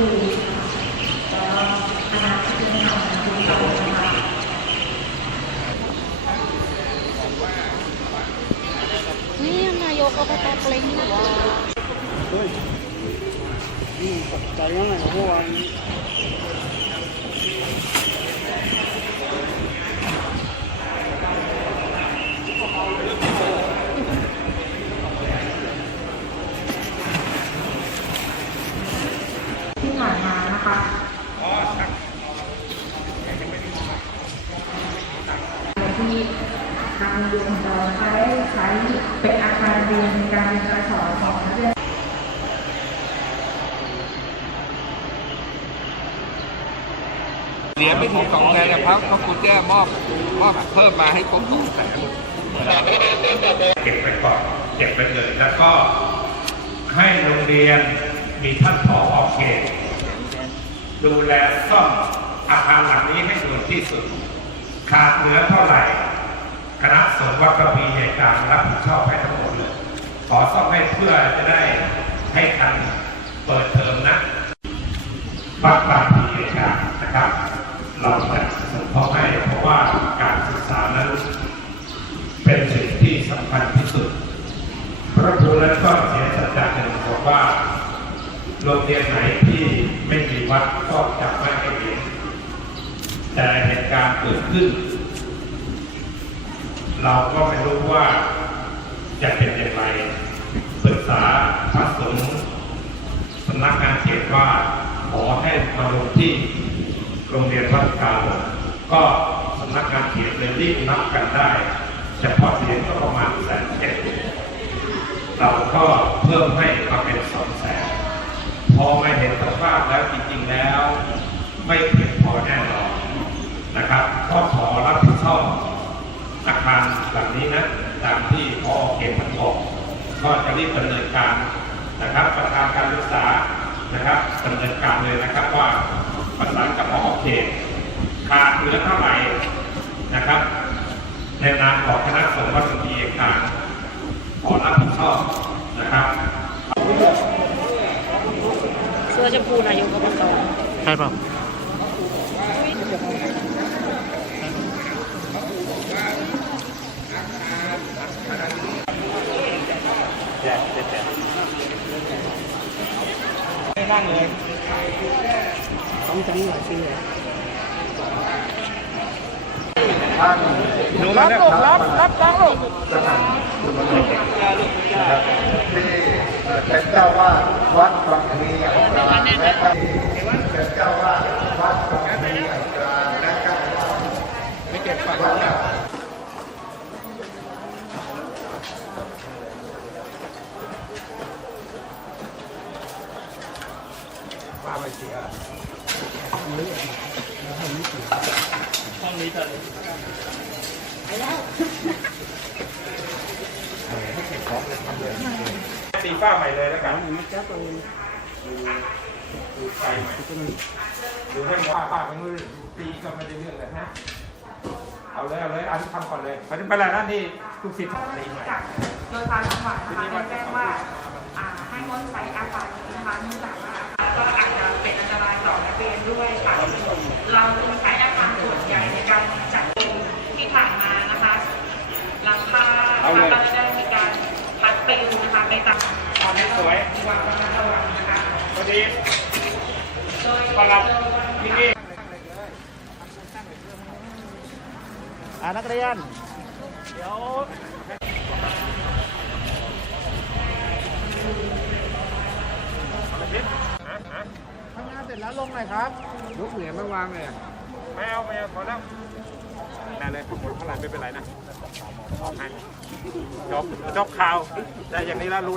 ครูแล้วก็คณะที่เป็นงานครูเรานะคะนี่นายกอบตเกรงอยู่ว่าเฮ้ยนี่ตกใจมากเลยเมื่อวานนี้ ที่ผ่านมา นะคะที่ทางโรงเรียนของเราใช้ใช้เป็นอาคารเรียนในการเรียนการสอนของนักเรียนเหรียญไม่ถึงสองแสนนะครับก็คุณแจ้มอบมอบเพิ่มมาให้ครบสองแสนเก็บไปก่อนเก็บไปเลยแล้วก็ให้โรงเรียนมีท่านผอเขต ดูแลซ่อมอาคารหลังนี้ให้ด่วนที่สุด ขาดเหลือเท่าไหร่คณะสงฆ์วัดกระพีใหญ่กลางรับผิดชอบให้ทั้งหมดเลยขอซ่อมให้เพื่อจะได้ให้ทันเปิดเทอมนะวัดกระพีใหญ่กลางนะครับ เราจะส่งมอบให้เพราะว่าการศึกษานั้น เป็นสิ่งที่สำคัญที่สุดพระครูนั้นก็เสียสัจจะหนึ่งบอกว่าโรงเรียนไหนที่ ไม่มีวัดก็จะไม่ให้เรียนแต่เหตุการณ์เกิดขึ้น เราก็ไม่รู้ว่าจะเป็นอย่างไรปรึกษาพระสงฆ์สำนักงานเขตว่าขอให้มาลงที่โรงเรียนวัดกาลงก็สำนักงานเขตเลยรีบนับกันได้เฉพาะเรียนก็ประมาณแสนเจ็ดเราก็เพิ่มให้มาเป็นสองแสน พอมาเห็นสภาพแล้วจริงๆแล้ว ไม่เพียงพอแน่นอนนะครับก็ขอรับผิดชอบอาคารหลังนี้นะตามที่พอเขตมันบอกก็จะรีบดำเนินการนะครับประธานการศึกษานะครับดำเนินการเลยนะครับว่าประสานกับพอเขตขาดเหลือเท่าไหร่นะครับในนามของคณะสงฆ์วัดสุนีเอกการขอรับผิดชอบนะครับ ชมพูนายกอบตใช่เปล่ารับลูกรับรับรับลูกที่ เป็นเจ้าวาดวัดบางพลีอัตรานะครับเป็นเจ้าวาดวัดบางพลีอัตรานะครับไม่เก็บฝันตี ฝ้าใหม่เลยแล้วกันดูไฟใหม่ดูให้หมอป้าเป็นมือตีก็ไม่ได้เรื่องเลยฮะเอาเลยเอาเลยเอาที่ทำก่อนเลยไปถึงไปแล้วนั่นนี่ทุกสิทธิ์ตีใหม่ากโดยทางจังหวัดนะคะได้แจ้งว่าให้งดใช้อาคารนี้นะคะเนื่องจากว่าก็อาจจะเป็นอันตรายต่อนักเรียนด้วยค่ะเราจึงใช้อาคารส่วนใหญ่ในการจัดที่ผ่านมานะคะหลังคาเราก็ได้มีการพัดปลิวนะคะไปตาม ตอนนี้ สวยวางระมัดระวังนะคะพอดีโดยพอรับที่นี่อ่านักเรียน เดี๋ยวทำงานเสร็จแล้วลงหน่อยครับลูกเหรียญมาวางเลยไม่เอาไม่เอาพอแล้วได้เลยหมดเท่าไหร่ไม่เป็นไรนะจบจบข่าวได้อย่างนี้แล้วรู้